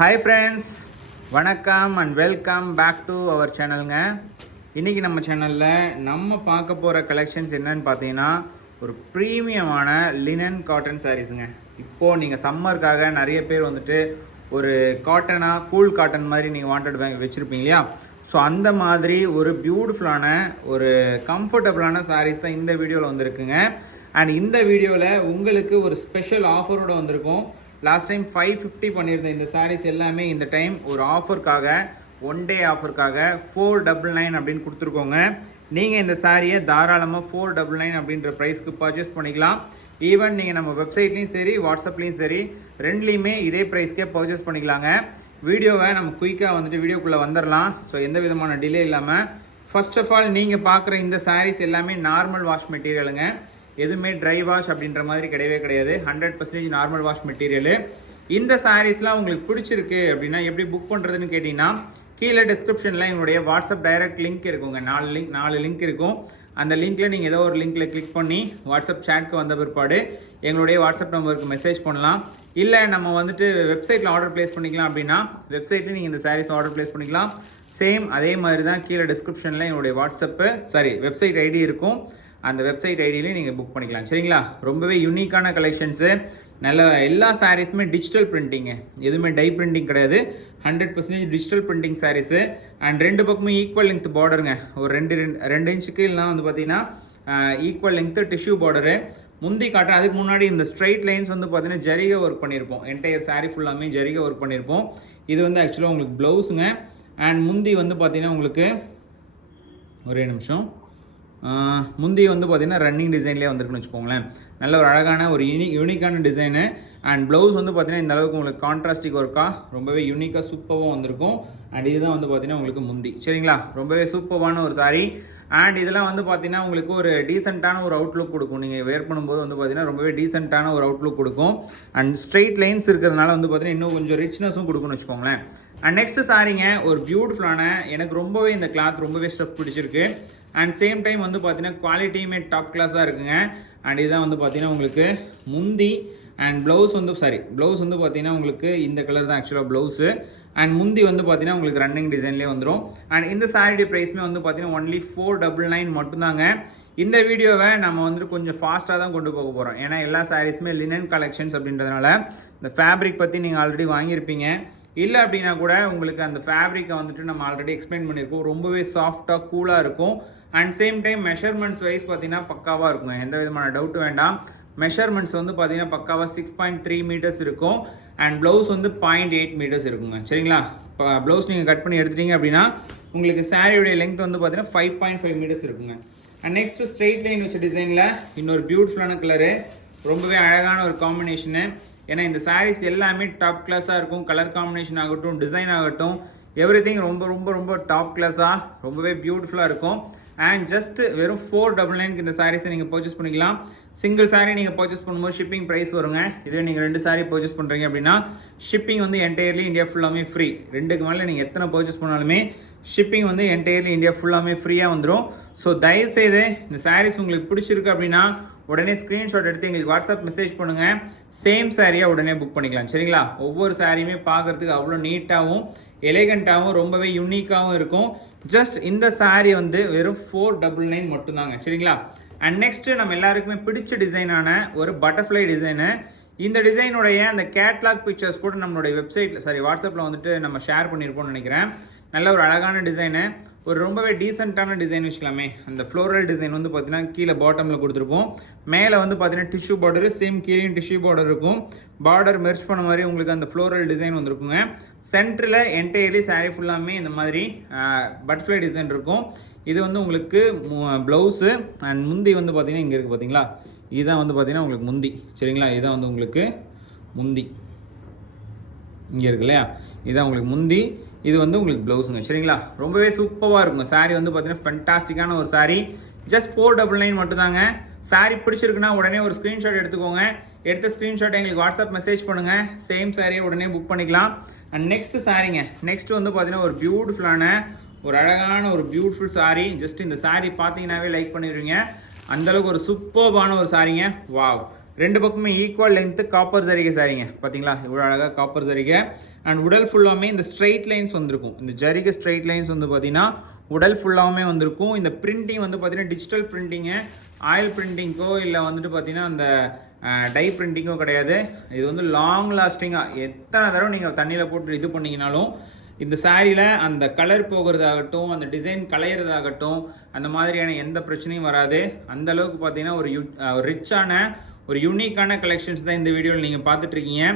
Hi friends, வணக்கம் and welcome back to our சேனலுங்க. இன்றைக்கி நம்ம சேனலில் நம்ம பார்க்க போகிற கலெக்ஷன்ஸ் என்னன்னு பார்த்தீங்கன்னா, ஒரு ப்ரீமியமான லினன் காட்டன் சாரீஸுங்க. இப்போது நீங்கள் சம்மருக்காக நிறைய பேர் வந்துட்டு ஒரு காட்டனாக கூல் காட்டன் மாதிரி நீங்கள் வாண்டட் வச்சுருப்பீங்க இல்லையா? ஸோ அந்த மாதிரி ஒரு பியூட்டிஃபுல்லான ஒரு கம்ஃபர்டபுளான சாரீஸ் தான் இந்த வீடியோவில் வந்திருக்குங்க. அண்ட் இந்த வீடியோவில் உங்களுக்கு ஒரு ஸ்பெஷல் ஆஃபரோடு வந்திருக்கும். லாஸ்ட் டைம் 550 பண்ணியிருந்தேன் இந்த சாரீஸ் எல்லாமே. இந்த டைம் ஒரு ஆஃபருக்காக, ஒன் டே ஆஃபருக்காக 499 அப்படின்னு கொடுத்துருக்கோங்க. நீங்கள் இந்த சாரியை தாராளமாக 499 அப்படின்ற ப்ரைஸ்க்கு பர்ச்சேஸ் பண்ணிக்கலாம். ஈவன் நீங்கள் நம்ம வெப்சைட்லேயும் சரி, வாட்ஸ்அப்லேயும் சரி, ரெண்டுலேயுமே இதே ப்ரைஸ்க்கே பர்ச்சேஸ் பண்ணிக்கலாங்க. வீடியோவை நம்ம குயிக்காக வந்துட்டு வீடியோக்குள்ளே வந்துடலாம். ஸோ எந்த விதமான டிலே இல்லாமல், ஃபர்ஸ்ட் ஆஃப் ஆல் நீங்கள் பார்க்குற இந்த சாரீஸ் எல்லாமே நார்மல் வாஷ் மெட்டீரியலுங்க. எதுவுமே ட்ரை வாஷ் அப்படின்ற மாதிரி கிடையவே கிடையாது. 100% நார்மல் வாஷ் மெட்டீரியலு. இந்த சாரீஸ்லாம் உங்களுக்கு பிடிச்சிருக்கு அப்படின்னா எப்படி புக் பண்ணுறதுன்னு கேட்டிங்கன்னா, கீழே டிஸ்கிரிப்ஷனில் எங்களுடைய வாட்ஸ்அப் டைரக்ட் லிங்க் இருக்குங்க. 4 லிங்க் இருக்கும். அந்த லிங்க்கில் நீங்கள் ஏதோ ஒரு லிங்க்கில் கிளிக் பண்ணி வாட்ஸ்அப் சேட்க்கு வந்த பிற்பாடு எங்களுடைய வாட்ஸ்அப் நம்பருக்கு மெசேஜ் பண்ணலாம். இல்லை நம்ம வந்துட்டு வெப்சைட்டில் ஆர்டர் ப்ளேஸ் பண்ணிக்கலாம் அப்படின்னா வெப்சைட்லேயும் நீங்கள் இந்த சாரீஸ் ஆர்டர் ப்ளேஸ் பண்ணிக்கலாம். சேம் அதே மாதிரி தான் கீழே டிஸ்கிரிப்ஷனில் எங்களுடைய வெப்சைட் ஐடி இருக்கும். அந்த வெப்சைட் ஐடியிலையும் நீங்கள் புக் பண்ணிக்கலாம். சரிங்களா? ரொம்பவே யூனிக்கான கலெக்ஷன்ஸு. நல்ல எல்லா சாரீஸுமே டிஜிட்டல் பிரிண்டிங்கு, எதுவுமே டை பிரிண்டிங் கிடையாது. 100% டிஜிட்டல் பிரிண்டிங் சாரீஸு. அண்ட் ரெண்டு பக்கமும் ஈக்குவல் லென்த் பார்டருங்க. ஒரு ரெண்டு இன்ச்சுக்கு இல்லைனா வந்து பார்த்தீங்கன்னா ஈக்குவல் லென்த்து டிஷ்யூ பார்டரு. முந்தி காட்டுறேன். அதுக்கு முன்னாடி இந்த ஸ்ட்ரைட் லைன்ஸ் வந்து பார்த்தீங்கன்னா ஜரிகை ஒர்க் பண்ணியிருப்போம். என்டையர் சாரீ ஃபுல்லாமே ஜரிகை ஒர்க் பண்ணியிருப்போம். இது வந்து ஆக்சுவலாக உங்களுக்கு ப்ளவுஸுங்க. அண்ட் முந்தி வந்து பார்த்தீங்கன்னா உங்களுக்கு ஒரே நிமிஷம், முந்தி வந்து பார்த்தீங்கன்னா ரன்னிங் டிசைன்லேயே வந்துருக்குன்னு வச்சுக்கோங்களேன். நல்ல ஒரு அழகான ஒரு யூனிக்கான டிசைனு. அண்ட் ப்ளவுஸ் வந்து பார்த்தீங்கன்னா இந்த அளவுக்கு உங்களுக்கு கான்ட்ராஸ்டிக் ஒர்க்காக ரொம்பவே யூனிக்காக சூப்பராகவும் வந்திருக்கும். அண்ட் இதுதான் வந்து பார்த்தீங்கன்னா உங்களுக்கு முந்தி. சரிங்களா? ரொம்பவே சூப்பரான ஒரு சாரீ. அண்ட் இதெல்லாம் வந்து பார்த்தீங்கன்னா உங்களுக்கு ஒரு டீசெண்டான ஒரு அவுட்லுக் கொடுக்கும். நீங்கள் வேர் பண்ணும்போது வந்து பார்த்தீங்கன்னா ரொம்பவே டீசெண்டான ஒரு அவுட்லுக் கொடுக்கும். அண்ட் ஸ்ட்ரெயிட் லைன்ஸ் இருக்கிறதுனால வந்து பார்த்தீங்கன்னா இன்னும் கொஞ்சம் ரிச்னஸும் கொடுக்குன்னு வச்சுக்கோங்களேன். அண்ட் நெக்ஸ்ட் சாரீங்க, ஒரு பியூட்டிஃபுல்லான, எனக்கு ரொம்பவே இந்த கிளாத் ரொம்பவே ஸ்டஃப் பிடிச்சிருக்கு. அண்ட் சேம் டைம் வந்து பார்த்தீங்கன்னா குவாலிட்டியுமே டாப் கிளாஸாக இருக்குங்க. அண்ட் இதுதான் வந்து பார்த்தீங்கன்னா உங்களுக்கு முந்தி. அண்ட் ப்ளவுஸ் வந்து பார்த்தீங்கன்னா உங்களுக்கு இந்த கலர் தான் ஆக்சுவலாக ப்ளவுஸு. அண்ட் முந்தி வந்து பார்த்தீங்கன்னா உங்களுக்கு ரன்னிங் டிசைன்லேயே வந்துடும். அண்ட் இந்த சாரியுடைய ப்ரைஸுமே வந்து பார்த்தீங்கன்னா ஒன்லி 499 மட்டும்தாங்க. இந்த வீடியோவை நம்ம வந்துட்டு கொஞ்சம் ஃபாஸ்ட்டாக தான் கொண்டு போக போகிறோம். ஏன்னா எல்லா சாரீஸுமே லினன் கலெக்ஷன்ஸ் அப்படின்றதுனால இந்த ஃபேப்ரிக் பற்றி நீங்கள் ஆல்ரெடி வாங்கியிருப்பீங்க. இல்லை அப்படின்னா கூட உங்களுக்கு அந்த ஃபேப்ரிக்கை வந்துட்டு நம்ம ஆல்ரெடி எக்ஸ்பிளைன் பண்ணியிருக்கோம். ரொம்பவே சாஃப்டாக கூலாக இருக்கும். And same time measurements wise பார்த்தீங்கன்னா பக்காவாக இருக்குங்க. எந்த விதமான டவுட்டு வேண்டாம். மெஷர்மெண்ட்ஸ் வந்து பார்த்தீங்கன்னா பக்காவாக 6.3 மீட்டர்ஸ் இருக்கும். அண்ட் ப்ளவுஸ் வந்து 0.8 மீட்டர்ஸ் இருக்குங்க. சரிங்களா? இப்போ ப்ளவுஸ் நீங்கள் கட் பண்ணி எடுத்துட்டீங்க அப்படின்னா உங்களுக்கு சாரியுடைய லெங்த் வந்து பார்த்தீங்கன்னா 5.5 மீட்டர்ஸ் இருக்குங்க. அண்ட் நெக்ஸ்ட் ஸ்ட்ரெயிட் லைன் வச்ச டிசைனில் இன்னொரு பியூட்டிஃபுல்லான கலரு, ரொம்பவே அழகான ஒரு காம்பினேஷனு. ஏன்னா இந்த சாரீஸ் எல்லாமே டாப் கிளாஸாக இருக்கும். கலர் காம்பினேஷன் ஆகட்டும், டிசைன் ஆகட்டும், எவ்ரிதிங் ரொம்ப ரொம்ப ரொம்ப டாப் கிளாஸாக ரொம்பவே பியூட்டிஃபுல்லாக இருக்கும். அண்ட் ஜஸ்ட் வெறும் 499 இந்த சாரீஸை நீங்கள் பர்ச்சேஸ் பண்ணிக்கலாம். சிங்கிள் சாரீ நீங்கள் பர்ச்சேஸ் பண்ணும்போது ஷிப்பிங் ப்ரைஸ் வருங்க. இதுவே நீங்கள் 2 சாரீ பர்ச்சேஸ் பண்ணுறீங்க அப்படின்னா ஷிப்பிங் வந்து என்டையர்லி இந்தியா ஃபுல்லாமே ஃப்ரீ. 2க்கு மேலே நீங்கள் எத்தனை பர்ச்சேஸ் பண்ணாலுமே ஷிப்பிங் வந்து என்டையர்லி இந்தியா ஃபுல்லாமே ஃப்ரீயாக வந்துடும். ஸோ தயவுசெய்து இந்த சாரீஸ் உங்களுக்கு பிடிச்சிருக்கு அப்படின்னா உடனே ஸ்க்ரீன்ஷாட் எடுத்து எங்களுக்கு வாட்ஸ்அப் மெசேஜ் பண்ணுங்கள். சேம் சாரியாக உடனே புக் பண்ணிக்கலாம். சரிங்களா? ஒவ்வொரு சாரியுமே பார்க்குறதுக்கு அவ்வளோ நீட்டாகவும் எலிகண்ட்டாகவும் ரொம்பவே யூனிக்காகவும் இருக்கும். ஜஸ்ட் இந்த சாரீ வந்து வெறும் 499 மட்டும்தாங்க. சரிங்களா? அண்ட் நெக்ஸ்ட்டு நம்ம எல்லாருக்குமே பிடிச்ச டிசைனான ஒரு பட்டர்ஃப்ளை டிசைனு. இந்த டிசைனுடைய அந்த கேட்லாக் பிக்சர்ஸ் கூட நம்மளுடைய வாட்ஸ்அப்பில் வந்துட்டு நம்ம ஷேர் பண்ணியிருப்போம்னு நினைக்கிறேன். நல்ல ஒரு அழகான டிசைனு, ஒரு ரொம்பவே டீசெண்டான டிசைன் வச்சுக்கலாமே. அந்த ஃப்ளோரல் டிசைன் வந்து பார்த்தீங்கன்னா கீழே பாட்டமில் கொடுத்துருப்போம். மேலே வந்து பார்த்தீங்கன்னா டிஷ்யூ பார்டரு, சேம் கீழே டிஷ்யூ பார்டர் இருக்கும். பார்டர் மெர்ச் பண்ண மாதிரி உங்களுக்கு அந்த ஃப்ளோரல் டிசைன் வந்துருக்குங்க. சென்டரில் என்டையர்லி சாரீ ஃபுல்லாமே இந்த மாதிரி பட்டர்ஃப்ளை டிசைன் இருக்கும். இது வந்து உங்களுக்கு ப்ளவுஸு. அண்ட் முந்தி வந்து பார்த்தீங்கன்னா இங்கே இருக்குது பார்த்தீங்களா? இதுதான் வந்து பார்த்தீங்கன்னா உங்களுக்கு முந்தி. சரிங்களா? இதுதான் வந்து உங்களுக்கு முந்தி இங்கே இருக்கு இல்லையா? இதுதான் உங்களுக்கு முந்தி. இது வந்து உங்களுக்கு ப்ளவுஸுங்க. சரிங்களா? ரொம்பவே சூப்பராக இருக்குங்க. சாரீ வந்து பார்த்தீங்கன்னா ஃபென்டாஸ்டிக்கான ஒரு சாரீ. ஜஸ்ட் 499 மட்டும்தாங்க. சாரீ பிடிச்சிருக்குன்னா உடனே ஒரு ஸ்க்ரீன்ஷாட் எடுத்துக்கோங்க. எடுத்த ஸ்க்ரீன்ஷாட் எங்களுக்கு வாட்ஸ்அப் மெசேஜ் பண்ணுங்கள். சேம் சாரியை உடனே புக் பண்ணிக்கலாம். And next சாரீங்க. நெக்ஸ்ட் வந்து பார்த்தீங்கன்னா ஒரு பியூட்டிஃபுல்லான, ஒரு அழகான ஒரு பியூட்டிஃபுல் சாரீ. ஜஸ்ட் இந்த சாரீ பார்த்தீங்கன்னாவே லைக் பண்ணிடுவீங்க. அந்தளவுக்கு ஒரு சூப்பர்பான ஒரு சாரீங்க. வாவ்! ரெண்டு பக்கமே ஈக்குவல் லென்த்து காப்பர் ஜரிகை சாரிங்க. பார்த்தீங்களா இவ்வளோ அழகாக காப்பர் ஜரிகை. அண்ட் உடல் ஃபுல்லாமே இந்த ஸ்ட்ரெயிட் லைன்ஸ் வந்திருக்கும். இந்த ஜரிகை ஸ்ட்ரெயிட் லைன்ஸ் வந்து பார்த்தீங்கன்னா உடல் ஃபுல்லாகவுமே வந்திருக்கும். இந்த பிரிண்டிங் வந்து பார்த்தீங்கன்னா டிஜிட்டல் பிரிண்டிங்கு, ஆயில் பிரிண்டிங்கோ இல்லை வந்துட்டு பார்த்தீங்கன்னா அந்த டை பிரிண்டிங்கோ கிடையாது. இது வந்து லாங் லாஸ்டிங்காக எத்தனை தடவை நீங்கள் தண்ணியில் போட்டு இது பண்ணிங்கனாலும் இந்த சாரியில் அந்த கலர் போகிறதாகட்டும், அந்த டிசைன் கலையிறதாகட்டும், அந்த மாதிரியான எந்த பிரச்சனையும் வராது. அந்த அளவுக்கு பார்த்தீங்கன்னா ஒரு ரிச்சான ஒரு யூனிக்கான கலெக்ஷன்ஸ் தான் இந்த வீடியோவில் நீங்கள் பார்த்துட்ருக்கீங்க.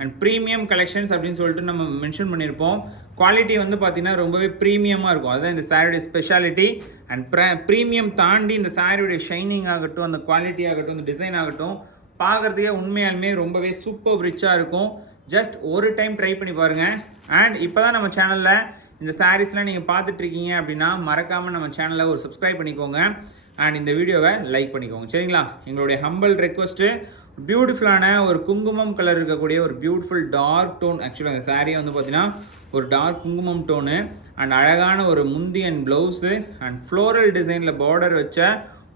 அண்ட் ப்ரீமியம் கலெக்ஷன்ஸ் அப்படின்னு சொல்லிட்டு நம்ம மென்ஷன் பண்ணியிருப்போம். குவாலிட்டி வந்து பார்த்தீங்கன்னா ரொம்பவே ப்ரீமியமாக இருக்கும். அதுதான் இந்த சாரியுடைய ஸ்பெஷாலிட்டி. அண்ட் ப்ரீமியம் தாண்டி இந்த சாரியுடைய ஷைனிங் ஆகட்டும், அந்த குவாலிட்டி ஆகட்டும், அந்த டிசைன் ஆகட்டும் பார்க்குறதுக்கே உண்மையாலுமே ரொம்பவே சூப்பர் ரிச்சாக இருக்கும். ஜஸ்ட் ஒரு டைம் ட்ரை பண்ணி பாருங்கள். அண்ட் இப்போ தான் நம்ம சேனலில் இந்த சாரீஸ்லாம் நீங்கள் பார்த்துட்ருக்கீங்க அப்படின்னா மறக்காமல் நம்ம சேனலை ஒரு சப்ஸ்கிரைப் பண்ணிக்கோங்க. அண்ட் இந்த வீடியோவை லைக் பண்ணிக்கோங்க, சரிங்களா? எங்களுடைய ஹம்பிள் ரெக்வஸ்ட்டு பியூட்டிஃபுல்லான ஒரு குங்குமம் கலர் இருக்கக்கூடிய ஒரு பியூட்டிஃபுல் டார்க் டோன். ஆக்சுவலாக அந்த சாரியை வந்து பார்த்தீங்கன்னா ஒரு டார்க் குங்குமம் டோனு அண்ட் அழகான ஒரு முந்தி அண்ட் ப்ளவுஸு அண்ட் ஃப்ளோரல் டிசைனில் பார்டர் வச்ச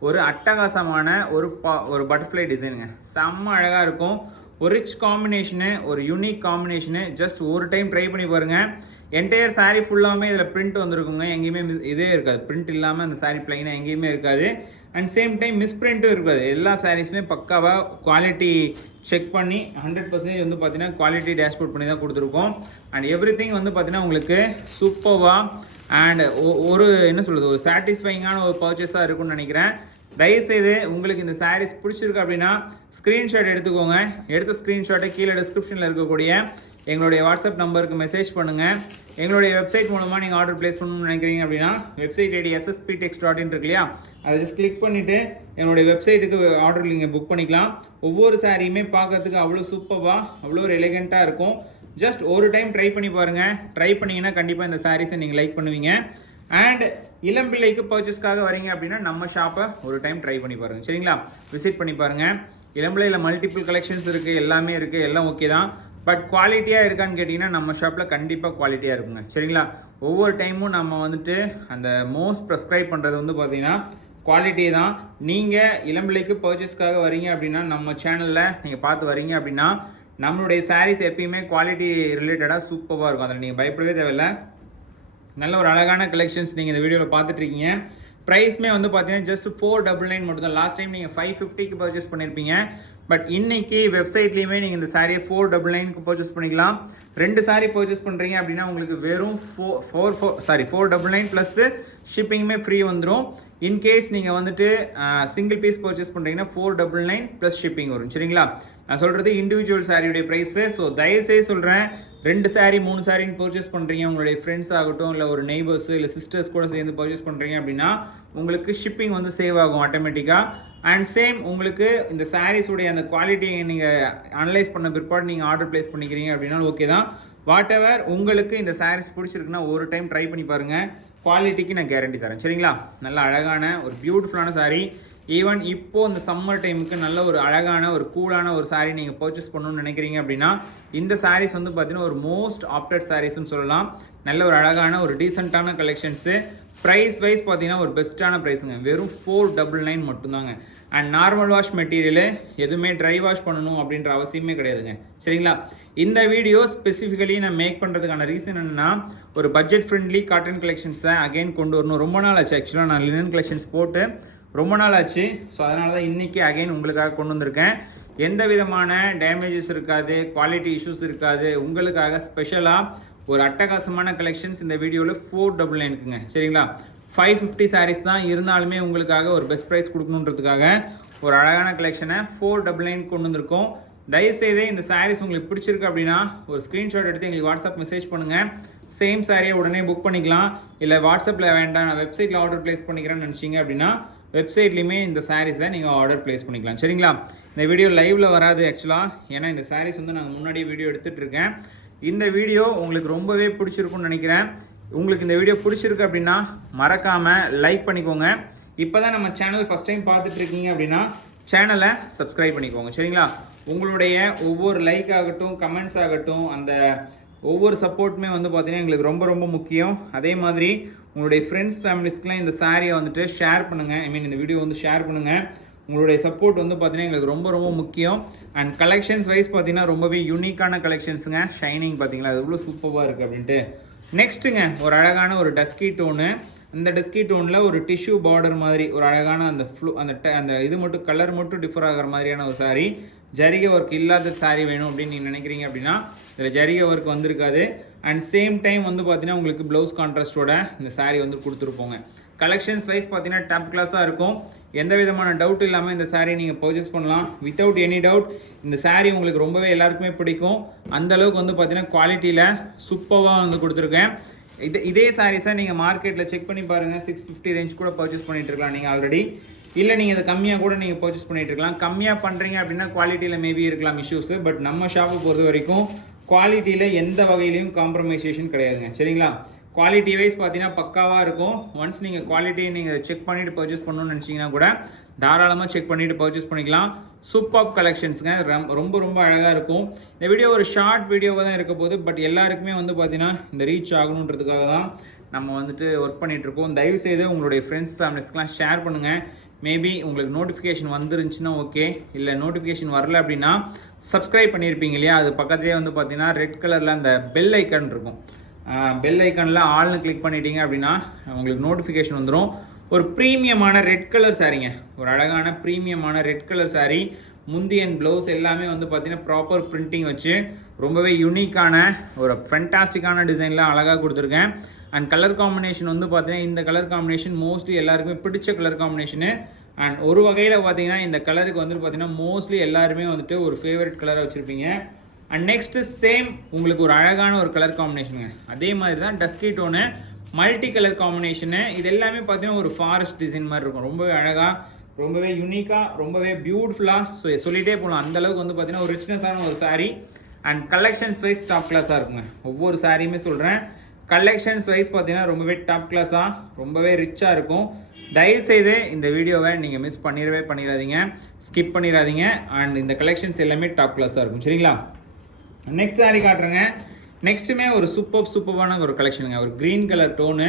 ஒரு அட்டகாசமான ஒரு பட்டர்ஃப்ளை டிசைனுங்க. செம்ம அழகாக இருக்கும். ஒரு ரிச் காம்பினேஷனு, ஒரு யூனிக் காம்பினேஷனு. ஜஸ்ட் ஒரு டைம் ட்ரை பண்ணி பாருங்கள். என்டையர் சாரீ ஃபுல்லாமே இதில் பிரிண்ட் வந்துருக்குங்க. எங்கேயுமே இதே இருக்காது, பிரிண்ட் இல்லாமல் அந்த சாரீ பிளைனாக எங்கேயுமே இருக்காது. அண்ட் சேம் டைம் மிஸ்பிரிண்ட்டும் இருக்காது. எல்லா சாரீஸுமே பக்காவாக குவாலிட்டி செக் பண்ணி 100% வந்து பார்த்தீங்கன்னா குவாலிட்டி டேஷ்போர்ட் பண்ணி தான் கொடுத்துருக்கோம். அண்ட் எவ்ரி திங் வந்து பார்த்தீங்கன்னா உங்களுக்கு சூப்பர்வாக அண்ட் ஒரு என்ன சொல்கிறது, ஒரு சாட்டிஸ்ஃபைங்கான ஒரு பர்ச்சேஸாக இருக்கும்னு நினைக்கிறேன். தயவுசெய்து உங்களுக்கு இந்த சாரீஸ் பிடிச்சிருக்கு அப்படின்னா ஸ்க்ரீன்ஷாட் எடுத்துக்கோங்க. எடுத்த ஸ்க்ரீன்ஷாட்டை கீழே டிஸ்கிரிப்ஷனில் இருக்கக்கூடிய எங்களுடைய வாட்ஸ்அப் நம்பருக்கு மெசேஜ் பண்ணுங்கள். எங்களுடைய வெப்சைட் மூலமாக நீங்கள் ஆர்டர் ப்ளேஸ் பண்ணணும்னு நினைக்கிறீங்க அப்படின்னா வெப்சைட் ஐடி ssptex.in இருக்கு இல்லையா, அதை ஜஸ்ட் கிளிக் பண்ணிவிட்டு எங்களுடைய வெப்சைட்டுக்கு ஆர்டர் நீங்கள் புக் பண்ணிக்கலாம். ஒவ்வொரு சாரியுமே பார்க்கறதுக்கு அவ்வளோ சூப்பராக, அவ்வளோ ஒரு எலிகெண்ட்டாக இருக்கும். ஜஸ்ட் ஒரு டைம் ட்ரை பண்ணி பாருங்கள். ட்ரை பண்ணிங்கன்னா கண்டிப்பாக இந்த சாரீஸை நீங்கள் லைக் பண்ணுவீங்க. அண்ட் இளம்பிள்ளைக்கு பர்ச்சேஸ்க்காக வரீங்க அப்படின்னா நம்ம ஷாப்பை ஒரு டைம் ட்ரை பண்ணி பாருங்கள், சரிங்களா? விசிட் பண்ணி பாருங்கள். இளம்பிள்ளையில் மல்டிபிள் கலெக்ஷன்ஸ் இருக்குது, எல்லாமே இருக்குது, எல்லாம் ஓகே தான். பட் குவாலிட்டியாக இருக்கான்னு கேட்டிங்கன்னா நம்ம ஷாப்பில் கண்டிப்பாக குவாலிட்டியாக இருக்குங்க, சரிங்களா? ஒவ்வொரு டைமும் நம்ம வந்துட்டு அந்த மோஸ்ட் ப்ரெஸ்கிரைப் பண்ணுறது வந்து பார்த்திங்கன்னா குவாலிட்டி தான். நீங்கள் இளம்பிள்ளைக்கு பர்ச்சேஸ்க்காக வரீங்க அப்படின்னா நம்ம சேனலில் நீங்கள் பார்த்து வரீங்க அப்படின்னா நம்மளுடைய சாரீஸ் எப்பயுமே குவாலிட்டி ரிலேட்டடாக சூப்பராக இருக்கும். அதில் நீங்கள் பயப்படவே தேவையில்லை. நல்ல ஒரு அழகான கலெக்ஷன்ஸ் நீங்கள் இந்த வீடியோவில் பார்த்துட்ருக்கீங்க. ப்ரைஸ்மே வந்து பார்த்தீங்கன்னா ஜஸ்ட் 499 மட்டும் தான். லாஸ்ட் டைம் நீங்கள் 550க்கு பர்ச்சேஸ் பண்ணியிருப்பீங்க. பட் இன்னைக்கு வெப்சைட்லேயுமே நீங்கள் இந்த சாரியை 499க்கு பர்ச்சேஸ் பண்ணிக்கலாம். 2 சாரீ பர்ச்சேஸ் பண்ணுறீங்க அப்படின்னா உங்களுக்கு வெறும் 499 ப்ளஸ் ஷிப்பிங்குமே ஃப்ரீ வந்துடும். இன்கேஸ் நீங்கள் வந்துட்டு சிங்கிள் பீஸ் பர்ச்சேஸ் பண்ணுறீங்கன்னா 499 ப்ளஸ் ஷிப்பிங் வரும், சரிங்களா? நான் சொல்கிறது இண்டிவிஜுவல் சாரியுடைய ப்ரைஸு. ஸோ தயவுசெய்து சொல்கிறேன், 2 சாரீ 3 சாரின்னு பர்ச்சேஸ் பண்ணுறீங்க, உங்களுடைய ஃப்ரெண்ட்ஸ் ஆகட்டும் இல்லை ஒரு நெய்பர்ஸ் இல்லை சிஸ்டர்ஸ் கூட சேர்ந்து பர்ச்சேஸ் பண்ணுறீங்க அப்படின்னா உங்களுக்கு ஷிப்பிங் வந்து சேவ் ஆகும் ஆட்டோமேட்டிக்காக. அண்ட் சேம் உங்களுக்கு இந்த சாரீஸுடைய அந்த குவாலிட்டியை நீங்கள் அனலைஸ் பண்ண பிற்பாடு நீங்கள் ஆர்டர் ப்ளேஸ் பண்ணிக்கிறீங்க அப்படின்னா ஓகே தான். வாட் எவர் உங்களுக்கு இந்த சாரீஸ் பிடிச்சிருக்குன்னா ஒரு டைம் ட்ரை பண்ணி பாருங்கள். குவாலிட்டிக்கு நான் கேரண்டி தரேன், சரிங்களா? நல்ல அழகான ஒரு பியூட்டிஃபுல்லான சாரீ. ஈவன் இப்போது இந்த சம்மர் டைமுக்கு நல்ல ஒரு அழகான ஒரு கூலான ஒரு சாரீ நீங்கள் பர்ச்சேஸ் பண்ணணும்னு நினைக்கிறீங்க அப்படின்னா இந்த சாரீஸ் வந்து பார்த்தீங்கன்னா ஒரு மோஸ்ட் ஆப்டட் சாரீஸ்ன்னு சொல்லலாம். நல்ல ஒரு அழகான ஒரு டீசெண்டான கலெக்ஷன்ஸு. ப்ரைஸ் வைஸ் பார்த்தீங்கன்னா ஒரு பெஸ்ட்டான ப்ரைஸுங்க. வெறும் 499 மட்டும்தாங்க. அண்ட் நார்மல் வாஷ் மெட்டீரியலு, எதுவுமே ட்ரை வாஷ் பண்ணணும் அப்படின்ற அவசியமே கிடையாதுங்க, சரிங்களா? இந்த வீடியோ ஸ்பெசிஃபிக்கலி நான் மேக் பண்ணுறதுக்கான ரீசன் என்னென்னா ஒரு பட்ஜெட் ஃப்ரெண்ட்லி காட்டன் கலெக்ஷன்ஸை அகைன் கொண்டு வரணும். ரொம்ப நாள் ஆச்சு ஆக்சுவலாக நான் லினன் கலெக்ஷன்ஸ் போட்டு ரொம்ப நாள் ஆச்சு. ஸோ அதனால தான் இன்றைக்கி அகைன் உங்களுக்காக கொண்டு வந்திருக்கேன். எந்த விதமான டேமேஜஸ் இருக்காது, குவாலிட்டி இஷ்யூஸ் இருக்காது. உங்களுக்காக ஸ்பெஷலாக ஒரு அட்டகாசமான கலெக்ஷன்ஸ் இந்த வீடியோவில் 499க்குங்க, சரிங்களா? 550 சாரீஸ் தான் இருந்தாலுமே உங்களுக்காக ஒரு பெஸ்ட் ப்ரைஸ் கொடுக்கணுன்றதுக்காக ஒரு அழகான கலெக்ஷனை 499 கொண்டு வந்திருக்கோம். தயவுசெய்து இந்த சாரீஸ் உங்களுக்கு பிடிச்சிருக்கு அப்படின்னா ஒரு ஸ்க்ரீன்ஷாட் எடுத்து எங்களுக்கு வாட்ஸ்அப் மெசேஜ் பண்ணுங்கள். சேம் சாரியை உடனே புக் பண்ணிக்கலாம். இல்லை வாட்ஸ்அப்பில் வேண்டாம் நான் வெப்சைட்டில் ஆர்டர் ப்ளேஸ் பண்ணிக்கிறேன்னு நினச்சிங்க அப்படின்னா வெப்சைட்லேயுமே இந்த சாரீஸை நீங்கள் ஆர்டர் ப்ளேஸ் பண்ணிக்கலாம், சரிங்களா? இந்த வீடியோ லைவில் வராது ஆக்சுவலாக, ஏன்னா இந்த சாரீஸ் வந்து நாங்கள் முன்னாடியே வீடியோ எடுத்துகிட்டு இருக்கேன். இந்த வீடியோ உங்களுக்கு ரொம்பவே பிடிச்சிருக்குன்னு நினைக்கிறேன். உங்களுக்கு இந்த வீடியோ பிடிச்சிருக்கு அப்படின்னா மறக்காமல் லைக் பண்ணிக்கோங்க. இப்போ தான் நம்ம சேனல் ஃபஸ்ட் டைம் பார்த்துட்ருக்கீங்க அப்படின்னா சேனலை சப்ஸ்கிரைப் பண்ணிக்கோங்க, சரிங்களா? உங்களுடைய ஒவ்வொரு லைக் ஆகட்டும், கமெண்ட்ஸ் ஆகட்டும், அந்த ஒவ்வொரு சப்போர்ட்டுமே வந்து பார்த்திங்கன்னா எங்களுக்கு ரொம்ப ரொம்ப முக்கியம். அதே மாதிரி உங்களுடைய ஃப்ரெண்ட்ஸ் ஃபேமிலிஸ்க்குலாம் இந்த சாரியை வந்துட்டு ஷேர் பண்ணுங்கள். இந்த வீடியோ வந்து ஷேர் பண்ணுங்கள். உங்களுடைய சப்போர்ட் வந்து பார்த்தீங்கன்னா எங்களுக்கு ரொம்ப ரொம்ப முக்கியம். அண்ட் கலெக்ஷன்ஸ் வைஸ் பார்த்தீங்கன்னா ரொம்பவே யூனிக்கான கலெக்ஷன்ஸுங்க. ஷைனிங் பார்த்தீங்களா அது எவ்வளோ சூப்பராக இருக்குது அப்படின்ட்டு. நெக்ஸ்ட்டுங்க ஒரு அழகான ஒரு டஸ்கி டோனு. இந்த டஸ்கி டோனில் ஒரு டிஷ்யூ பார்டர் மாதிரி ஒரு அழகான அந்த இது மட்டும் கலர் மட்டும் டிஃபர் ஆகிற மாதிரியான ஒரு சாரீ. ஜரிகை ஒர்க் இல்லாத சாரீ வேணும் அப்படின்னு நீங்கள் நினைக்கிறீங்க அப்படின்னா இதில் ஜரிகை ஒர்க் வந்திருக்காது. அண்ட் சேம் டைம் வந்து பார்த்தீங்கன்னா உங்களுக்கு ப்ளவுஸ் கான்ட்ராஸ்டோட இந்த சாரீ வந்து கொடுத்துருப்போங்க. கலெக்ஷன்ஸ் வைஸ் பார்த்தீங்கன்னா டாப் கிளாஸாக இருக்கும். எந்த விதமான டவுட் இல்லாமல் இந்த சாரீ நீங்கள் பர்ச்சேஸ் பண்ணலாம் வித்தவுட் எனி டவுட். இந்த சாரீ உங்களுக்கு ரொம்பவே எல்லாருக்குமே பிடிக்கும். அந்தளவுக்கு வந்து பார்த்தீங்கன்னா குவாலிட்டியில் சூப்பராக வந்து கொடுத்துருக்கேன். இதே சாரீஸை நீங்கள் மார்க்கெட்டில் செக் பண்ணி பாருங்கள். 650 ரேஞ்ச் கூட பர்ச்சேஸ் பண்ணிட்டு இருக்கலாம் நீங்கள் ஆல்ரெடி. இல்லை நீங்கள் இதை கம்மியாக கூட நீங்கள் பர்ச்சேஸ் பண்ணிட்டு இருக்கலாம். கம்மியாக பண்ணுறீங்க அப்படின்னா குவாலிட்டியில் மேபி இருக்கலாம் இஷ்யூஸு. பட் நம்ம ஷாப்பை பொறுத்த வரைக்கும் குவாலிட்டியில் எந்த வகையிலையும் காம்ப்ரமைசேஷன் கிடையாதுங்க. சரிங்களா? குவாலிட்டி வைஸ் பார்த்தீங்கன்னா பக்காவாக இருக்கும். ஒன்ஸ் நீங்கள் குவாலிட்டியை நீங்கள் செக் பண்ணிவிட்டு பர்ச்சேஸ் பண்ணணும்னு நினச்சிங்கன்னா கூட தாராளமாக செக் பண்ணிவிட்டு பர்ச்சேஸ் பண்ணிக்கலாம். சூப்பர் கலெக்ஷன்ஸுங்க. ரொம்ப ரொம்ப அழகாக இருக்கும். இந்த வீடியோ ஒரு ஷார்ட் வீடியோவாக தான் இருக்க போகுது. பட் எல்லாருக்குமே வந்து பார்த்தீங்கன்னா இந்த ரீச் ஆகணுன்றதுக்காக தான் நம்ம வந்துட்டு ஒர்க் பண்ணிகிட்ருக்கோம். தயவுசெய்து உங்களுடைய ஃப்ரெண்ட்ஸ் ஃபேமிலிஸ்க்கெலாம் ஷேர் பண்ணுங்கள். மேபி உங்களுக்கு நோட்டிஃபிகேஷன் வந்துருந்துச்சுன்னா ஓகே. இல்லை நோட்டிஃபிகேஷன் வரல அப்படின்னா சப்ஸ்கிரைப் பண்ணியிருப்பீங்க இல்லையா, அது பக்கத்துலேயே வந்து பார்த்தீங்கன்னா ரெட் கலரில் அந்த பெல் ஐக்கான் இருக்கும். பெல் ஐக்கானில் ஆல்னு கிளிக் பண்ணிட்டீங்க அப்படின்னா உங்களுக்கு நோட்டிஃபிகேஷன் வந்துடும். ஒரு ப்ரீமியமான ரெட் கலர் சாரீங்க. ஒரு அழகான ப்ரீமியமான ரெட் கலர் சாரீ. முந்தி அண்ட் ப்ளவுஸ் எல்லாமே வந்து பார்த்தீங்கன்னா ப்ராப்பர் பிரிண்டிங் வச்சு ரொம்பவே யூனிக்கான ஒரு ஃபென்டாஸ்டிக்கான டிசைனில் அழகாக கொடுத்துருக்கேன். அண்ட் கலர் காம்பினேஷன் வந்து பார்த்தீங்கன்னா இந்த கலர் காம்பினேஷன் மோஸ்ட்லி எல்லாருக்குமே பிடிச்ச கலர் காம்பினேஷனு. அண்ட் ஒரு வகையில் பார்த்தீங்கன்னா இந்த கலருக்கு வந்துட்டு பார்த்தீங்கன்னா மோஸ்ட்லி எல்லாருமே வந்துட்டு ஒரு ஃபேவரட் கலரை வச்சுருப்பீங்க. அண்ட் நெக்ஸ்ட்டு சேம் உங்களுக்கு ஒரு அழகான ஒரு கலர் காம்பினேஷனுங்க. அதே மாதிரி தான் dusky tone multi colour combination. இது எல்லாமே பார்த்தீங்கன்னா ஒரு ஃபாரஸ்ட் டிசைன் மாதிரி இருக்கும். ரொம்பவே அழகாக, ரொம்பவே யூனிக்காக, ரொம்பவே பியூட்டிஃபுல்லாக. ஸோ சொல்லிகிட்டே போகலாம். அந்தளவுக்கு வந்து பார்த்தீங்கன்னா ஒரு ரிச்னஸான ஒரு sari. And collections wise top கிளாஸாக இருக்குங்க. ஒவ்வொரு சாரியுமே சொல்கிறேன். கலெக்ஷன்ஸ் வைஸ் பார்த்தீங்கன்னா ரொம்பவே டாப் கிளாஸாக ரொம்பவே ரிச்சாக இருக்கும். தயவுசெய்து இந்த வீடியோவை நீங்கள் மிஸ் பண்ணிடாதீங்க, ஸ்கிப் பண்ணிடாதீங்க. அண்ட் இந்த கலெக்ஷன்ஸ் எல்லாமே டாப் கிளாஸாக இருக்கும். சரிங்களா? நெக்ஸ்ட் சாரீ காட்டுறேங்க. நெக்ஸ்ட்டுமே ஒரு சூப்பரான ஒரு கலெக்ஷனுங்க. ஒரு green colour tone.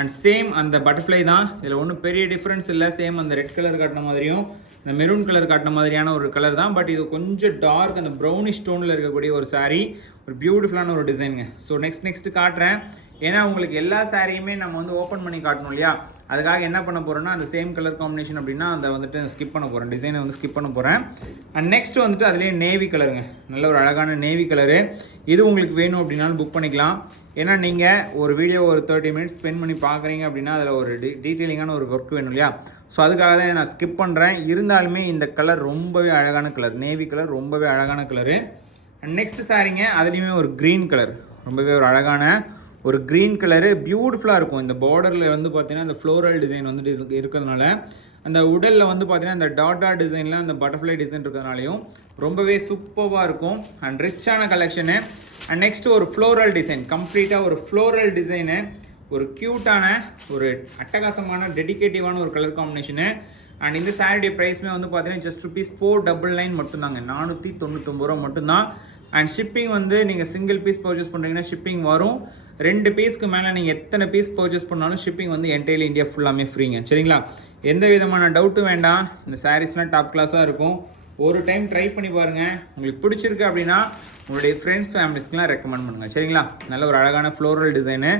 And same அந்த பட்டர்ஃப்ளை தான். இதில் ஒன்றும் பெரிய டிஃப்ரென்ஸ் இல்லை. சேம் அந்த ரெட் கலர் காட்டின மாதிரியும் இந்த மெரூன் கலர் காட்டின மாதிரியான ஒரு கலர் தான். பட் இது கொஞ்சம் டார்க் அந்த ப்ரௌனிஷ் டோனில் இருக்கக்கூடிய ஒரு சாரீ. ஒரு பியூட்டிஃபுல்லான ஒரு டிசைனுங்க. ஸோ நெக்ஸ்ட் காட்டுறேன். ஏன்னா உங்களுக்கு எல்லா சாரியுமே நம்ம வந்து ஓப்பன் பண்ணி காட்டணும் இல்லையா, அதுக்காக என்ன பண்ண போகிறோன்னா அந்த சேம் கலர் காம்பினேஷன் அப்படின்னா அதை வந்துட்டு ஸ்கிப் பண்ண போகிறேன். டிசைனை வந்து ஸ்கிப் பண்ண போகிறேன். அண்ட் நெக்ஸ்ட் வந்துட்டு அதுலேயே நேவி கலருங்க. நல்ல ஒரு அழகான நேவி கலரு. இது உங்களுக்கு வேணும் அப்படின்னாலும் புக் பண்ணிக்கலாம். ஏன்னா நீங்கள் ஒரு வீடியோ ஒரு 30 மினிட்ஸ் ஸ்பெண்ட் பண்ணி பார்க்குறீங்க அப்படின்னா அதில் ஒரு டீட்டெயிலிங்கான ஒரு ஒர்க் வேணும் இல்லையா. ஸோ அதுக்காக தான் நான் ஸ்கிப் பண்ணுறேன். இருந்தாலுமே இந்த கலர் ரொம்பவே அழகான கலர். நேவி கலர் ரொம்பவே அழகான கலரு. அண்ட் நெக்ஸ்ட் சாரிங்க. அதுலேயுமே ஒரு க்ரீன் கலர். ரொம்பவே ஒரு அழகான ஒரு க்ரீன் கலரு. பியூட்டிஃபுல்லாக இருக்கும். இந்த பார்டரில் வந்து பார்த்தீங்கன்னா இந்த ஃப்ளோரல் டிசைன் வந்துட்டு இருக்கிறதுனால அந்த உடலில் வந்து பார்த்தீங்கன்னா இந்த டாட்டா டிசைனில் அந்த பட்டர்ஃப்ளை டிசைன் இருக்கிறதுனாலையும் ரொம்பவே சூப்பராக இருக்கும். அண்ட் ரிச்சான கலெக்ஷனு. அண்ட் நெக்ஸ்ட் ஒரு ஃப்ளோரல் டிசைன். கம்ப்ளீட்டாக ஒரு ஃப்ளோரல் டிசைனு. ஒரு க்யூட்டான ஒரு அட்டகாசமான டெடிகேட்டிவான ஒரு கலர் காம்பினேஷனு. அண்ட் இந்த சாரியுடைய ப்ரைஸுமே வந்து பார்த்தீங்கன்னா ஜஸ்ட் ₹499 மட்டும்தாங்க. 499 ரூபா மட்டும்தான். அண்ட் ஷிப்பிங் வந்து நீங்கள் சிங்கிள் பீஸ் பர்ச்சேஸ் பண்ணுறீங்கன்னா ஷிப்பிங் வரும். 2 பீஸ்க்கு மேலே நீங்கள் எத்தனை பீஸ் பர்ச்சேஸ் பண்ணாலும் ஷிப்பிங் வந்து என்டையர் இந்தியா ஃபுல்லாமே ஃப்ரீங்க. சரிங்களா? எந்த விதமான டவுட்டும் வேண்டாம். இந்த சாரீஸ்லாம் டாப் கிளாஸாக இருக்கும். ஒரு டைம் ட்ரை பண்ணி பாருங்கள். உங்களுக்கு பிடிச்சிருக்கு அப்படின்னா உங்களுடைய ஃப்ரெண்ட்ஸ் ஃபேமிலிஸ்க்குலாம் ரெக்கமெண்ட் பண்ணுங்கள். சரிங்களா? நல்ல ஒரு அழகான floral design.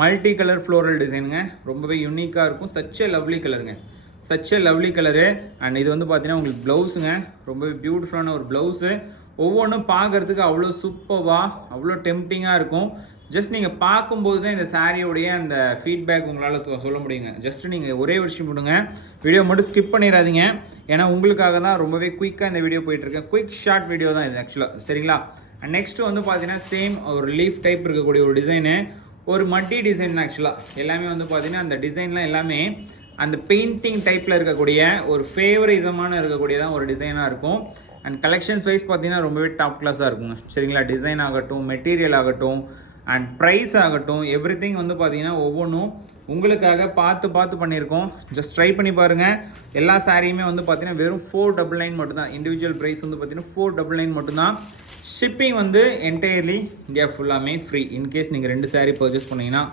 Multi colour floral டிசைனுங்க. ரொம்பவே யூனிக்காக இருக்கும். சச் எ லவ்லி கலருங்க. Such a lovely colour. And இது வந்து பார்த்தீங்கன்னா உங்களுக்கு ப்ளவுஸுங்க. ரொம்பவே பியூட்டிஃபுல்லான ஒரு ப்ளவுஸு. ஒவ்வொன்றும் பார்க்குறதுக்கு அவ்வளோ சூப்பராக அவ்வளோ டெம்ப்டிங்காக இருக்கும். ஜஸ்ட் நீங்கள் பார்க்கும்போது தான் இந்த சாரியோடைய அந்த ஃபீட்பேக் உங்களால் சொல்ல முடியுங்க. ஜஸ்ட்டு நீங்கள் ஒரே விஷயம் பண்ணுங்க, வீடியோ மட்டும் ஸ்கிப் பண்ணிடாதீங்க. ஏன்னா உங்களுக்காக தான் ரொம்பவே குயிக்காக இந்த வீடியோ போயிட்டுருக்கேன். குயிக் ஷார்ட் வீடியோ தான் இது ஆக்சுவலாக. சரிங்களா? அண்ட் நெக்ஸ்ட்டு வந்து பார்த்தீங்கன்னா சேம் ஒரு லீஃப் டைப் இருக்கக்கூடிய ஒரு டிசைனு. ஒரு மட்டி டிசைன் தான் ஆக்சுவலாக. எல்லாமே வந்து பார்த்தீங்கன்னா அந்த டிசைன்லாம் எல்லாமே அந்த பெயிண்டிங் டைப்பில் இருக்கக்கூடிய ஒரு ஃபேவரிசமான இருக்கக்கூடியதான் ஒரு டிசைனாக இருக்கும். அண்ட் கலெக்ஷன்ஸ் வைஸ் பார்த்தீங்கன்னா ரொம்பவே டாப் கிளாஸாக இருக்குங்க. சரிங்களா? டிசைன் ஆகட்டும், மெட்டீரியல் ஆகட்டும், அண்ட் ப்ரைஸ் ஆகட்டும், எவ்ரி திங் வந்து பார்த்தீங்கன்னா ஒவ்வொன்றும் உங்களுக்காக பார்த்து பண்ணியிருக்கோம். ஜஸ்ட் ட்ரை பண்ணி பாருங்கள். எல்லா சாரியுமே வந்து பார்த்தீங்கன்னா வெறும் $499 மட்டும்தான். இண்டிவிஜுவல் ப்ரைஸ் வந்து பார்த்தீங்கன்னா $499 மட்டும்தான். ஷிப்பிங் வந்து என்டையர்லி இந்தியா ஃபுல்லாமே ஃப்ரீ. இன்கேஸ் நீங்கள் 2 சாரீ பர்ச்சேஸ் பண்ணிங்கன்னா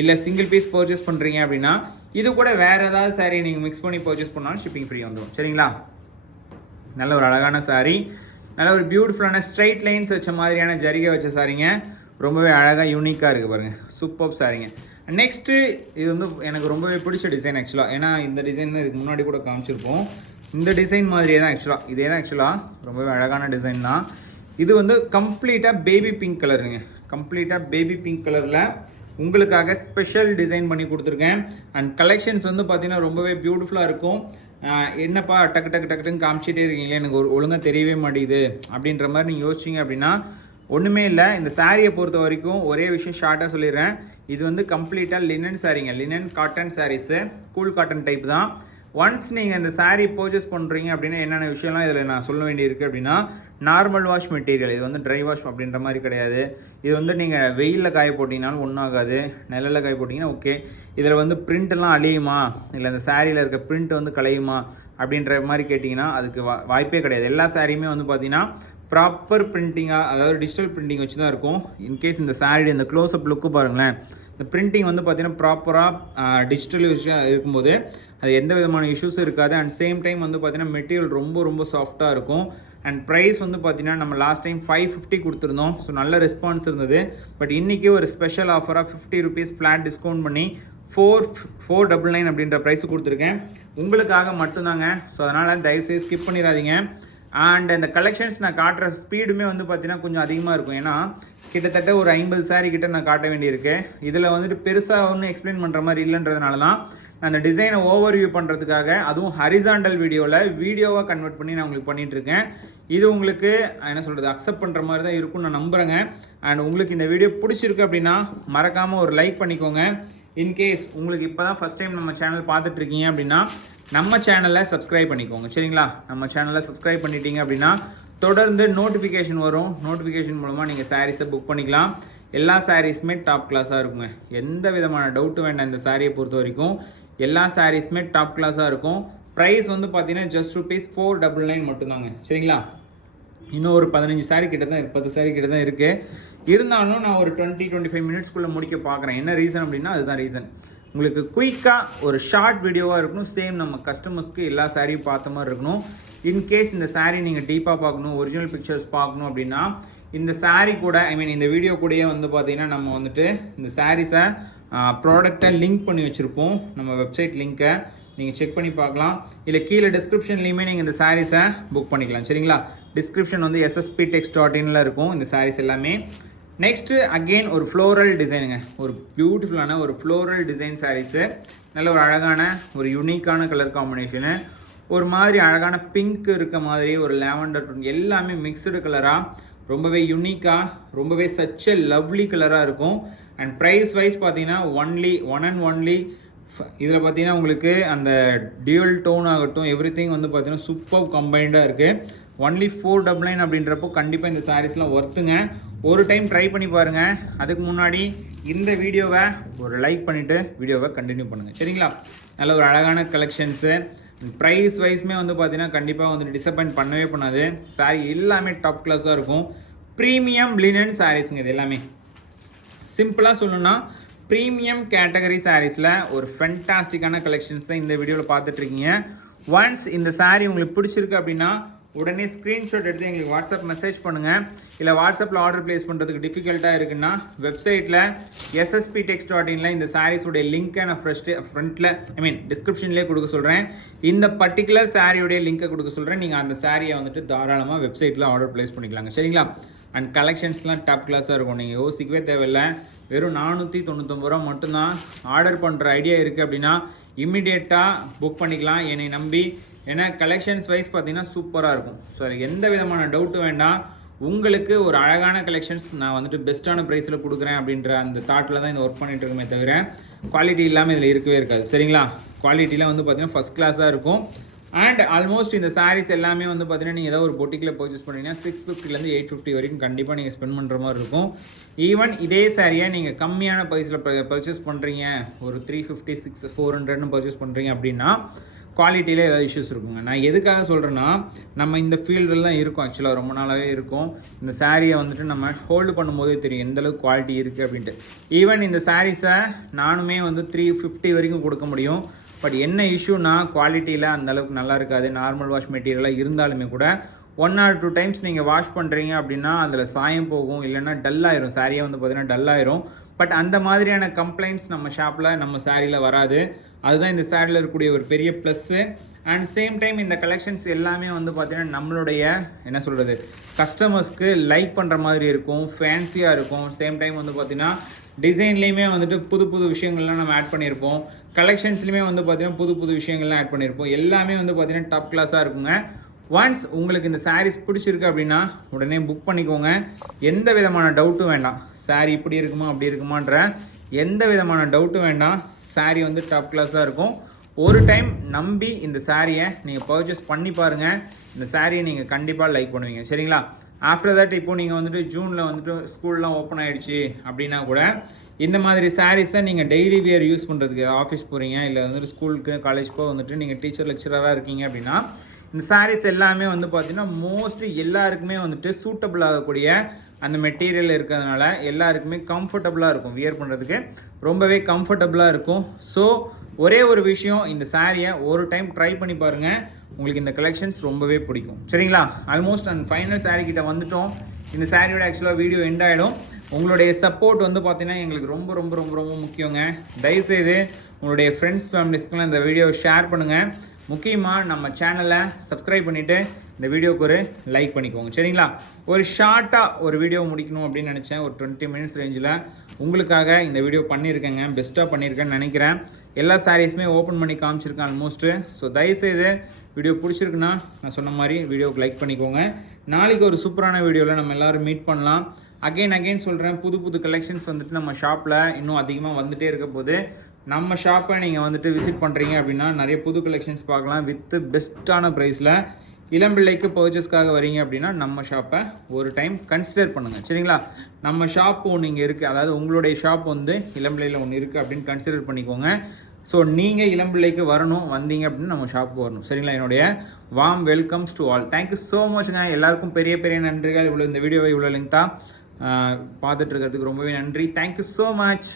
இல்லை சிங்கிள் பீஸ் பர்ச்சேஸ் பண்ணுறீங்க அப்படின்னா இது கூட வேறு ஏதாவது saree நீங்கள் மிக்ஸ் பண்ணி பர்ச்சேஸ் பண்ணாலும் ஷிப்பிங் ஃப்ரீ வந்துடும். சரிங்களா? நல்ல ஒரு அழகான saree, நல்ல ஒரு பியூட்டிஃபுல்லான ஸ்ட்ரைட் லைன்ஸ் வச்ச மாதிரியான ஜரிகை வச்ச சாரிங்க. ரொம்பவே அழகாக யூனிக்காக இருக்குது பாருங்கள். சூப்பர் சாரிங்க. நெக்ஸ்ட்டு இது வந்து எனக்கு ரொம்பவே பிடிச்ச டிசைன் ஆக்சுவலாக. ஏன்னா இந்த டிசைன் தான் இதுக்கு முன்னாடி கூட காமிச்சிருப்போம். இந்த டிசைன் மாதிரியே தான் ஆக்சுவலாக, இதே தான் ஆக்சுவலாக. ரொம்பவே அழகான டிசைன் தான். இது வந்து கம்ப்ளீட்டாக பேபி பிங்க் கலருங்க. கம்ப்ளீட்டாக பேபி பிங்க் கலரில் உங்களுக்காக ஸ்பெஷல் டிசைன் பண்ணி கொடுத்துருக்கேன். அண்ட் கலெக்ஷன்ஸ் வந்து பார்த்தீங்கன்னா ரொம்பவே பியூட்டிஃபுல்லாக இருக்கும். என்னப்பா டக்கு டக்கு டக்குன்னு காமிச்சிட்டே இருக்கீங்களே, எனக்கு ஒழுங்காக தெரியவே மாட்டேங்குது அப்படின்ற மாதிரி நீங்கள் யோசிச்சிங்க அப்படின்னா ஒன்றுமே இல்லை. இந்த சாரியை பொறுத்த வரைக்கும் ஒரே விஷயம் ஷார்ட்டாக சொல்லிடுறேன். இது வந்து கம்ப்ளீட்டாக லினன் சாரீங்க, linen cotton saris, cool cotton type தான். ஒன்ஸ் நீங்கள் இந்த சாரீ பர்ச்சேஸ் பண்ணுறீங்க அப்படின்னா என்னென்ன விஷயம்லாம் இதில் நான் சொல்ல வேண்டியிருக்கு அப்படின்னா, நார்மல் வாஷ் மெட்டீரியல். இது வந்து ட்ரை வாஷ் அப்படின்ற மாதிரி கிடையாது. இது வந்து நீங்கள் வெயிலில் காய போட்டிங்கனாலும் ஒன்றும் ஆகாது, நிழலில் காய போட்டிங்கன்னா ஓகே. இதில் வந்து பிரிண்ட்டெல்லாம் அழியுமா, இல்லை இந்த சாரியில் இருக்க பிரிண்ட் வந்து கலையுமா அப்படின்ற மாதிரி கேட்டிங்கன்னா அதுக்கு வாய்ப்பே கிடையாது. எல்லா சாரியுமே வந்து பார்த்திங்கன்னா ப்ராப்பர் பிரிண்டிங்காக, அதாவது டிஜிட்டல் பிரிண்டிங் வச்சு தான் இருக்கும். இன்கேஸ் இந்த சாரீ இந்த க்ளோஸ்அப் லுக்கு பாருங்களேன், இந்த பிரிண்டிங் வந்து பார்த்திங்கன்னா ப்ராப்பராக டிஜிட்டல் விஷயம் இருக்கும்போது அது எந்த விதமான இஷ்யூஸும் இருக்காது. அண்ட் சேம் டைம் வந்து பார்த்திங்கன்னா மெட்டீரியல் ரொம்ப ரொம்ப சாஃப்டாக இருக்கும். அண்ட் ப்ரைஸ் வந்து பார்த்திங்கன்னா நம்ம லாஸ்ட் டைம் 550 கொடுத்துருந்தோம். ஸோ நல்ல ரெஸ்பான்ஸ் இருந்தது. பட் இன்றைக்கி ஒரு ஸ்பெஷல் ஆஃபராக 50 rupees ஃப்ளாட் டிஸ்கவுண்ட் பண்ணி 499 அப்படின்ற ப்ரைஸு கொடுத்துருக்கேன் உங்களுக்காக மட்டும்தாங்க. ஸோ அதனால் தயவுசெய்து ஸ்கிப் பண்ணிடாதீங்க. அண்ட் இந்த கலெக்ஷன்ஸ் நான் காட்டுற ஸ்பீடுமே வந்து பார்த்திங்கன்னா கொஞ்சம் அதிகமாக இருக்கும். ஏன்னா கிட்டத்தட்ட ஒரு 50 saree கிட்ட நான் காட்ட வேண்டியிருக்கு. இதில் வந்துட்டு பெருசாக ஒன்றும் எக்ஸ்பிளைன் பண்ணுற மாதிரி இல்லைன்றதுனால தான் நான் அந்த டிசைனை ஓவர்வியூ பண்ணுறதுக்காக, அதுவும் ஹரிசாண்டல் வீடியோவாக கன்வெர்ட் பண்ணி நான் உங்களுக்கு பண்ணிகிட்ருக்கேன். இது உங்களுக்கு என்ன சொல்கிறது, அக்செப்ட் பண்ணுற மாதிரி தான் இருக்கும்னு நான் நம்புகிறேங்க. அண்ட் உங்களுக்கு இந்த வீடியோ பிடிச்சிருக்கு அப்படின்னா மறக்காமல் ஒரு லைக் பண்ணிக்கோங்க. இன்கேஸ் உங்களுக்கு இப்போ தான் ஃபஸ்ட் டைம் நம்ம சேனல் பார்த்துட்ருக்கீங்க அப்படின்னா நம்ம சேனலை சப்ஸ்கிரைப் பண்ணிக்கோங்க. சரிங்களா? நம்ம சேனலை சப்ஸ்கிரைப் பண்ணிட்டீங்க அப்படின்னா தொடர்ந்து நோட்டிஃபிகேஷன் வரும். நோட்டிஃபிகேஷன் மூலமாக நீங்கள் சாரீஸை புக் பண்ணிக்கலாம். எல்லா சாரீஸுமே டாப் கிளாஸாக இருக்குங்க. எந்த விதமான டவுட்டு வேண்டாம். இந்த சாரியை பொறுத்த வரைக்கும் எல்லா சாரீஸுமே டாப் கிளாஸாக இருக்கும். ப்ரைஸ் வந்து பார்த்தீங்கன்னா ஜஸ்ட் ₹499 மட்டும்தாங்க. சரிங்களா? இன்னும் ஒரு 15 saree கிட்ட தான் 10 saree கிட்ட தான் இருக்குது. இருந்தாலும் நான் ஒரு 20-25 மினிட்ஸ்க்குள்ளே முடிக்க பார்க்குறேன். என்ன ரீசன் அப்படின்னா அதுதான் ரீசன். உங்களுக்கு குயிக்காக ஒரு ஷார்ட் வீடியோவாக இருக்கணும். சேம் நம்ம கஸ்டமர்ஸ்க்கு எல்லா சாரியும் பார்த்த மாதிரி இருக்கணும். இன்கேஸ் இந்த சாரீ நீங்கள் டீப்பாக பார்க்கணும், ஒரிஜினல் பிக்சர்ஸ் பார்க்கணும் அப்படின்னா இந்த சாரீ கூட இந்த வீடியோ கூடயே வந்து பார்த்தீங்கன்னா நம்ம வந்துட்டு இந்த சாரீஸை ப்ராடக்டை லிங்க் பண்ணி வச்சுருப்போம். நம்ம வெப்சைட் லிங்க்கை நீங்கள் செக் பண்ணி பார்க்கலாம். இல்லை கீழே டிஸ்கிரிப்ஷன்லேயுமே நீங்கள் இந்த சாரீஸை புக் பண்ணிக்கலாம். சரிங்களா? டிஸ்கிரிப்ஷன் வந்து ssptex.inல இருக்கும் இந்த சாரீஸ் எல்லாமே. நெக்ஸ்ட்டு அகெயின் ஒரு ஃப்ளோரல் டிசைனுங்க. ஒரு பியூட்டிஃபுல்லான ஒரு ஃப்ளோரல் டிசைன் சாரீஸு. நல்ல ஒரு அழகான ஒரு யூனிக்கான கலர் காம்பினேஷனு. ஒரு மாதிரி அழகான பிங்க் இருக்க மாதிரி ஒரு லேவண்டர் எல்லாமே மிக்சடு கலராக ரொம்பவே யூனிக்காக, ரொம்பவே சச் எ லவ்லி கலராக இருக்கும். அண்ட் ப்ரைஸ் வைஸ் பார்த்தீங்கன்னா ஒன்லி இதில் பார்த்தீங்கன்னா உங்களுக்கு அந்த டியூல் டோன் ஆகட்டும் எவ்ரிதிங் வந்து பார்த்தீங்கன்னா சூப்பர் கம்பைண்டாக இருக்குது. ஒன்லி 499 அப்படின்றப்போ கண்டிப்பாக இந்த சாரீஸ்லாம் ஒர்த்துங்க. ஒரு டைம் ட்ரை பண்ணி பாருங்கள். அதுக்கு முன்னாடி இந்த வீடியோவை ஒரு லைக் பண்ணிவிட்டு வீடியோவை கண்டினியூ பண்ணுங்கள். சரிங்களா? நல்ல ஒரு அழகான கலெக்ஷன்ஸு. ப்ரைஸ் வைஸ்மே வந்து பார்த்தீங்கன்னா கண்டிப்பாக வந்து டிசப்பாயிண்ட் பண்ணவே பண்ணாது. சாரீ எல்லாமே டாப் கிளாஸாக இருக்கும். ப்ரீமியம் லினன் சாரீஸுங்க. இது எல்லாமே சிம்பிளாக சொல்லணும்னா ப்ரீமியம் கேட்டகரி சாரீஸில் ஒரு ஃபென்டாஸ்டிக்கான கலெக்ஷன்ஸ் தான் இந்த வீடியோவில் பார்த்துட்ருக்கீங்க. ஒன்ஸ் இந்த சாரீ உங்களுக்கு பிடிச்சிருக்கு அப்படின்னா உடனே ஸ்க்ரீன்ஷாட் எடுத்து எங்களுக்கு வாட்ஸ்அப் மெசேஜ் பண்ணுங்கள். இல்லை வாட்ஸ்அப்பில் ஆர்டர் ப்ளேஸ் பண்ணுறதுக்கு டிஃபிகல்ட்டாக இருக்குன்னா வெப்சைட்டில் ssptex.inல இந்த சாரீஸுடைய லிங்க்கை நான் ஃப்ரண்ட்டில் டிஸ்கிரிப்ஷன்லேயே கொடுக்க சொல்கிறேன். இந்த பர்டிகுலர் சாரியுடைய லிங்க்கை கொடுக்க சொல்கிறேன். நீங்கள் அந்த சாரியை வந்துட்டு தாராளமாக வெப்சைட்டில் ஆர்டர் ப்ளேஸ் பண்ணிக்கலாங்க. சரிங்களா? அண்ட் கலெக்ஷன்ஸ்லாம் டாப் கிளாஸாக இருக்கும். நீங்கள் யோசிக்கவே தேவையில்லை. வெறும் 499 ரூபா மட்டும்தான். ஆர்டர் பண்ணுற ஐடியா இருக்குது அப்படின்னா இம்மிடியேட்டாக புக் பண்ணிக்கலாம் என்னை நம்பி. ஏன்னா கலெக்ஷன்ஸ் வைஸ் பார்த்தீங்கன்னா சூப்பராக இருக்கும். ஸோ அதுக்கு எந்த விதமான டவுட்டும் வேண்டாம். உங்களுக்கு ஒரு அழகான கலெக்ஷன்ஸ் நான் வந்துட்டு பெஸ்ட்டான ப்ரைஸில் கொடுக்குறேன் அப்படின்ற அந்த தாட்டில் தான் இந்த ஒர்க் பண்ணிகிட்டு இருக்குமே தவிர குவாலிட்டி இல்லாமல் இதில் இருக்கவே இருக்காது. சரிங்களா? குவாலிட்டியில் வந்து பார்த்தீங்கன்னா ஃபஸ்ட் கிளாஸாக இருக்கும். அண்ட் ஆல்மோஸ்ட் இந்த சாரீஸ் எல்லாமே வந்து பார்த்தீங்கன்னா நீங்கள் ஏதாவது ஒரு பொட்டிக்கில் பர்ச்சேஸ் பண்ணிங்கன்னா 650 850 வரைக்கும் கண்டிப்பாக நீங்கள் ஸ்பெண்ட் பண்ணுற மாதிரி இருக்கும். ஈவன் இதே சாரியை நீங்கள் கம்மியான ப்ரைஸில் பர்ச்சேஸ் பண்ணுறீங்க, ஒரு 350 400ன்னு பர்ச்சேஸ் பண்ணுறீங்க அப்படின்னா குவாலிட்டியில் ஏதாவது இஷ்யூஸ் இருக்குங்க. நான் எதுக்காக சொல்கிறேன்னா, நம்ம இந்த ஃபீல்டில் தான் இருக்கோம், ஆக்சுவலாக ரொம்ப நாளாகவே இருக்கும். இந்த சாரியை வந்துட்டு நம்ம ஹோல்டு பண்ணும்போதே தெரியும் எந்தளவுக்கு குவாலிட்டி இருக்குது அப்படின்ட்டு. ஈவன் இந்த சாரீஸை நானுமே வந்து 350 வரைக்கும் கொடுக்க முடியும். பட் என்ன இஷ்யூனா, குவாலிட்டியில் அந்தளவுக்கு நல்லா இருக்காது. நார்மல் வாஷ் மெட்டீரியலாக இருந்தாலுமே கூட 1 or 2 டைம்ஸ் நீங்கள் வாஷ் பண்ணுறீங்க அப்படின்னா அதில் சாயம் போகும், இல்லைன்னா டல்லாயிரும். சாரியே வந்து பார்த்தீங்கன்னா டல்லாயிரும். பட் அந்த மாதிரியான கம்ப்ளைண்ட்ஸ் நம்ம ஷாப்பில் நம்ம சாரியில் வராது. அதுதான் இந்த சாரியில் இருக்கக்கூடிய ஒரு பெரிய ப்ளஸ்ஸு. அண்ட் சேம் டைம் இந்த கலெக்ஷன்ஸ் எல்லாமே வந்து பார்த்திங்கன்னா நம்மளுடைய என்ன சொல்கிறது, கஸ்டமர்ஸ்க்கு லைக் பண்ணுற மாதிரி இருக்கும், ஃபேன்சியாக இருக்கும். சேம் டைம் வந்து பார்த்திங்கன்னா டிசைன்லேயுமே வந்துட்டு புது புது விஷயங்கள்லாம் நம்ம ஆட் பண்ணியிருப்போம். கலெக்ஷன்ஸ்லையுமே வந்து பார்த்திங்கன்னா புது புது விஷயங்கள்லாம் ஆட் பண்ணியிருப்போம். எல்லாமே வந்து பார்த்திங்கன்னா டாப் கிளாஸாக இருக்குங்க. ஒன்ஸ் உங்களுக்கு இந்த சாரீஸ் பிடிச்சிருக்கு அப்படின்னா உடனே புக் பண்ணிக்கோங்க. எந்த விதமான டவுட்டும் வேண்டாம். சாரீ இப்படி இருக்குமா அப்படி இருக்குமான்ற எந்த விதமான டவுட்டும் வேண்டாம். சாரீ வந்து டாப் கிளாஸாக இருக்கும். ஒரு டைம் நம்பி இந்த சாரியை நீங்கள் பர்ச்சேஸ் பண்ணி பாருங்கள். இந்த சாரியை நீங்கள் கண்டிப்பாக லைக் பண்ணுவீங்க, சரிங்களா? ஆஃப்டர் தட் இப்போது நீங்கள் வந்துட்டு ஜூனில் வந்துட்டு ஸ்கூல்லாம் ஓப்பன் ஆகிடுச்சு அப்படின்னா கூட இந்த மாதிரி சாரீஸை நீங்கள் டெய்லி வியர் யூஸ் பண்ணுறதுக்கு, ஆஃபீஸ் போகிறீங்க இல்லை வந்துட்டு ஸ்கூலுக்கு காலேஜ்க்கோ வந்துட்டு நீங்கள் டீச்சர் லெக்சராக இருக்கீங்க அப்படின்னா இந்த சாரீஸ் எல்லாமே வந்து பார்த்திங்கன்னா மோஸ்ட்லி எல்லாருக்குமே வந்துட்டு சூட்டபிள் ஆகக்கூடிய அந்த மெட்டீரியல் இருக்கிறதுனால எல்லாருக்குமே கம்ஃபர்டபுளாக இருக்கும். வியர் பண்ணுறதுக்கு ரொம்பவே கம்ஃபர்டபுளாக இருக்கும். ஸோ ஒரே ஒரு விஷயம், இந்த சாரியை ஒரு டைம் ட்ரை பண்ணி பாருங்கள். உங்களுக்கு இந்த கலெக்ஷன்ஸ் ரொம்பவே பிடிக்கும், சரிங்களா? ஆல்மோஸ்ட் அந்த ஃபைனல் சாரீ கிட்ட வந்துட்டோம். இந்த சாரியோட ஆக்சுவலாக வீடியோ எண்ட் ஆகிடும். உங்களுடைய சப்போர்ட் வந்து பார்த்திங்கன்னா எங்களுக்கு ரொம்ப ரொம்ப ரொம்ப ரொம்ப முக்கியங்க. தயவுசெய்து உங்களுடைய ஃப்ரெண்ட்ஸ் ஃபேமிலிஸ்க்கெலாம் இந்த வீடியோவை ஷேர் பண்ணுங்கள். முக்கியமாக நம்ம சேனலை சப்ஸ்கிரைப் பண்ணிவிட்டு இந்த வீடியோவுக்கு ஒரு லைக் பண்ணிக்கோங்க, சரிங்களா? ஒரு ஷார்ட்டாக ஒரு வீடியோ முடிக்கணும் அப்படின்னு நினச்சேன். ஒரு 20 minutes ரேஞ்சில் உங்களுக்காக இந்த வீடியோ பண்ணியிருக்கேங்க. பெஸ்ட்டாக பண்ணியிருக்கேன்னு நினைக்கிறேன். எல்லா சாரீஸுமே ஓப்பன் பண்ணி காமிச்சிருக்கேன் ஆல்மோஸ்ட்டு. ஸோ தயவுசெய்து வீடியோ பிடிச்சிருக்குன்னா நான் சொன்ன மாதிரி வீடியோவுக்கு லைக் பண்ணிக்கோங்க. நாளைக்கு ஒரு சூப்பரான வீடியோவில் நம்ம எல்லோரும் மீட் பண்ணலாம். அகெயின் சொல்கிறேன், புது புது கலெக்ஷன்ஸ் வந்துட்டு நம்ம ஷாப்பில் இன்னும் அதிகமாக வந்துகிட்டே இருக்க போது. நம்ம ஷாப்பை நீங்கள் வந்துட்டு விசிட் பண்ணுறீங்க அப்படின்னா நிறைய புது கலெக்ஷன்ஸ் பார்க்கலாம் வித் பெஸ்ட்டான ப்ரைஸில். இளம்பிள்ளைக்கு பர்ச்சேஸ்க்காக வரீங்க அப்படின்னா நம்ம ஷாப்பை ஒரு டைம் கன்சிடர் பண்ணுங்கள், சரிங்களா? நம்ம ஷாப் ஒன்று இங்கே இருக்குது, அதாவது உங்களுடைய ஷாப் வந்து இளம்பிள்ளையில் ஒன்று இருக்குது அப்படின்னு கன்சிடர் பண்ணிக்கோங்க. ஸோ நீங்கள் இளம்பிள்ளைக்கு வரணும், வந்தீங்க அப்படின்னு நம்ம ஷாப்புக்கு வரணும், சரிங்களா? என்னுடைய warm welcomes to all. Thank you so மச்ங்க. எல்லாருக்கும் பெரிய பெரிய நன்றிகள். இந்த வீடியோவை இவ்வளோ லெங்க்தாக பார்த்துட்டு இருக்கிறதுக்கு ரொம்பவே நன்றி. Thank you so much.